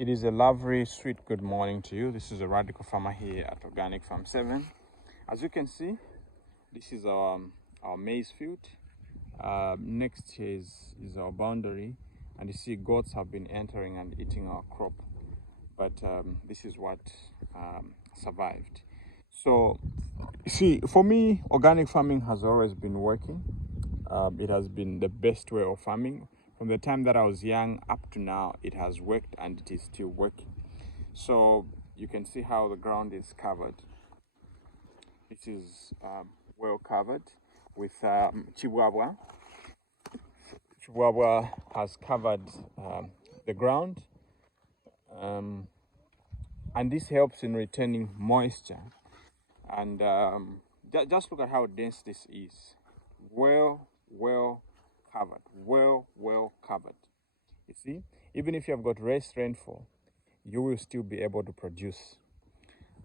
It is a lovely, sweet good morning to you. This is a radical farmer here at Organic Farm 7. As you can see, this is our maize field. Next is our boundary, and you see goats have been entering and eating our crop. But this is what survived. So, you see, for me, organic farming has always been working. It has been the best way of farming. From the time that I was young up to now, it has worked and it is still working. So you can see how the ground is covered. It is well covered with Chihuahua. Chihuahua has covered the ground, and this helps in retaining moisture. And just look at how dense this is. Well covered, well covered. You see, even if you have got less rainfall, you will still be able to produce.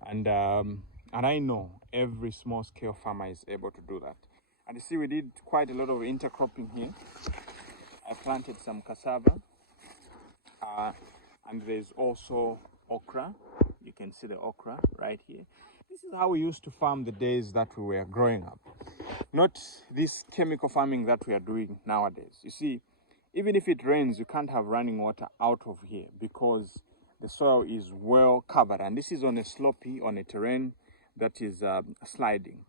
And I know every small scale farmer is able to do that. And you see, we did quite a lot of intercropping here. I planted some cassava, and there's also okra. You can see the okra right here. This is how we used to farm the days that we were growing up. Not this chemical farming that we are doing nowadays. You see, even if it rains, you can't have running water out of here because the soil is well covered. And this is on a slopey, on a terrain that is sliding.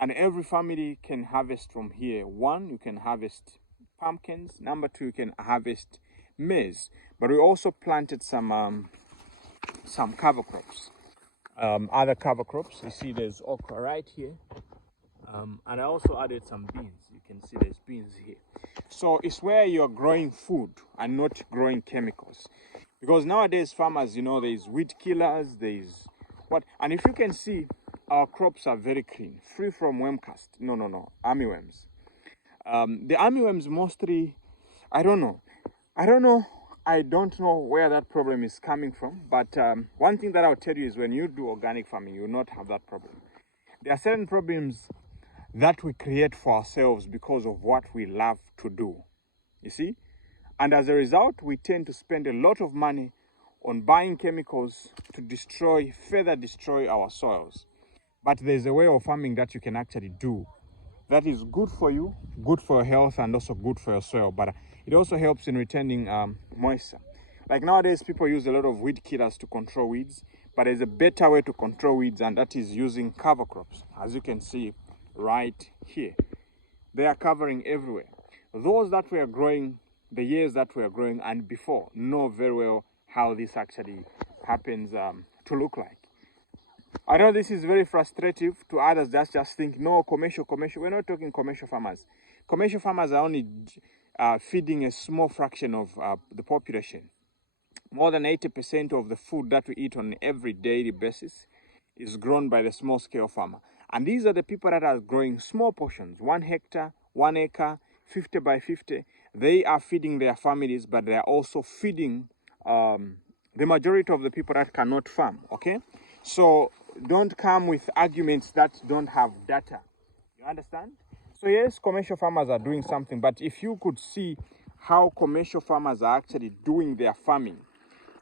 And every family can harvest from here. One, you can harvest pumpkins. Number two, you can harvest maize. But we also planted some cover crops. Other cover crops. You see there's okra right here. And I also added some beans. You can see there's beans here. So it's where you're growing food and not growing chemicals. Because nowadays farmers, you know, there's weed killers, there's what. And if you can see, our crops are very clean, free from wormcast. No, armyworms. The armyworms mostly, I don't know where that problem is coming from. But one thing that I'll tell you is when you do organic farming, you will not have that problem. There are certain problems that we create for ourselves because of what we love to do, you see? And as a result, we tend to spend a lot of money on buying chemicals to further destroy our soils. But there's a way of farming that you can actually do that is good for you, good for your health, and also good for your soil. But it also helps in retaining moisture. Like nowadays, people use a lot of weed killers to control weeds, but there's a better way to control weeds, and that is using cover crops. As you can see right here, they are covering everywhere. Those that we are growing, the years that we are growing and before, know very well how this actually happens to look like. I know this is very frustrating to others that just think, no, commercial. We're not talking commercial farmers. Commercial farmers are only feeding a small fraction of the population. More than 80% of the food that we eat on an every daily basis is grown by the small scale farmer. And these are the people that are growing small portions, 1 hectare, 1 acre, 50 by 50. They are feeding their families, but they are also feeding the majority of the people that cannot farm, okay? So don't come with arguments that don't have data. You understand? So yes, commercial farmers are doing something, but if you could see how commercial farmers are actually doing their farming,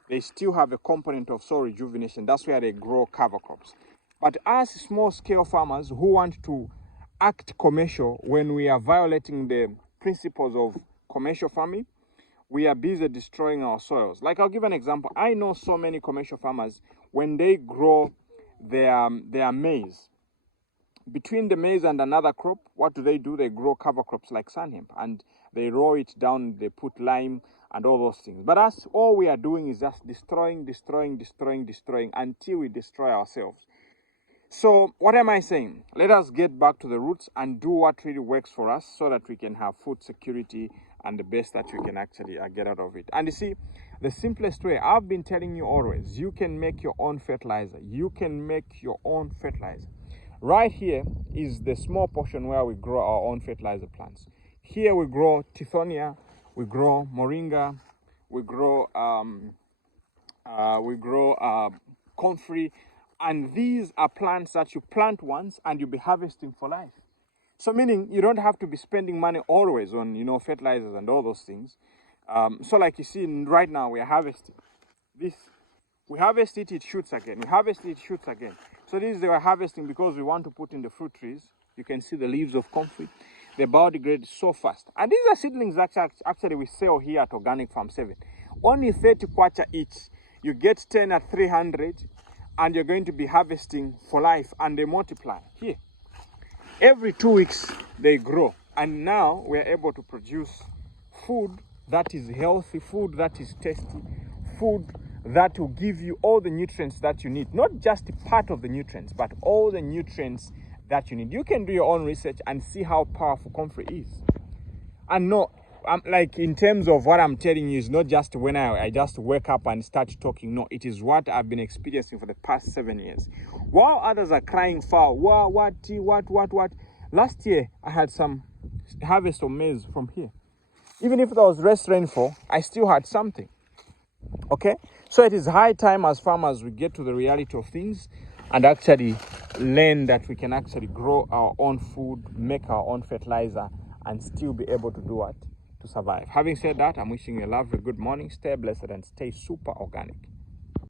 they still have a component of soil rejuvenation. That's where they grow cover crops. But as small-scale farmers who want to act commercial when we are violating the principles of commercial farming, we are busy destroying our soils. Like I'll give an example. I know so many commercial farmers, when they grow their maize, between the maize and another crop, what do? They grow cover crops like sun hemp, and they roll it down, they put lime and all those things. But us, all we are doing is just destroying until we destroy ourselves. So what am I saying? Let us get back to the roots and do what really works for us so that we can have food security and the best that we can actually get out of it. And you see, the simplest way, I've been telling you always, you can make your own fertilizer. You can make your own fertilizer. Right here is the small portion where we grow our own fertilizer plants. Here we grow Tithonia, we grow Moringa, we grow comfrey, and these are plants that you plant once and you'll be harvesting for life. So meaning you don't have to be spending money always on, fertilizers and all those things. So like you see right now, we are harvesting. this. We harvest it, it shoots again. We harvest it, it shoots again. So this is the harvesting because we want to put in the fruit trees. You can see the leaves of comfrey. They biodegrade so fast. And these are seedlings that actually we sell here at Organic Farm 7. Only 30 kwacha each. You get 10 at 300 and you're going to be harvesting for life, and they multiply. Here, every 2 weeks they grow, and now we're able to produce food that is healthy, food that is tasty, food that will give you all the nutrients that you need. Not just part of the nutrients, but all the nutrients that you need. You can do your own research and see how powerful comfrey is. And no, like in terms of what I'm telling you is not just when I just wake up and start talking. No, it is what I've been experiencing for the past 7 years. While others are crying foul, what? Last year I had some harvest of maize from here. Even if there was less rainfall, I still had something. Okay, so it is high time as farmers we get to the reality of things and actually learn that we can actually grow our own food, make our own fertilizer, and still be able to do what? To survive. Having said that, I'm wishing you a lovely good morning. Stay blessed and stay super organic.